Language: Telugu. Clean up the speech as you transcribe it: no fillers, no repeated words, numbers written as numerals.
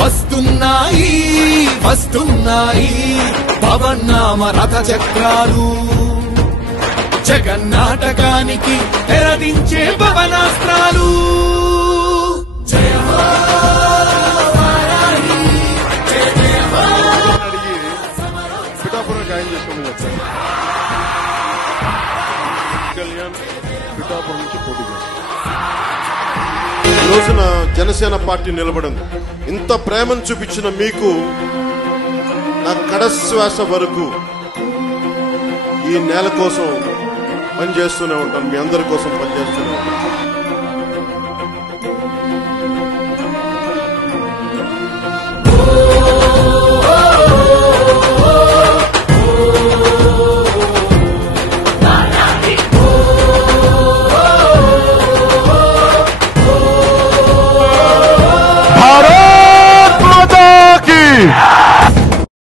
వస్తున్నాయి వస్తున్నాయి పవన్నామ రథ చక్రాలు, జగన్నాటకానికి తెరదించే పవనాస్త్రాలు. జయ హో వారాహి, జయ జయ హో. అడిగి పిఠాపురం ఖాయం చేసుకోమని చెప్తాను. కళ్యాణ్ పిఠాపురం నుంచి పోటీ చేస్తారు. ఈ రోజున జనసేన పార్టీ నిలబడింది. ఇంత ప్రేమను చూపించిన మీకు నా కడశ్వాస వరకు ఈ నేల కోసం పనిచేస్తూనే ఉంటాను, మీ అందరి కోసం పనిచేస్తూనే ఉంటాను.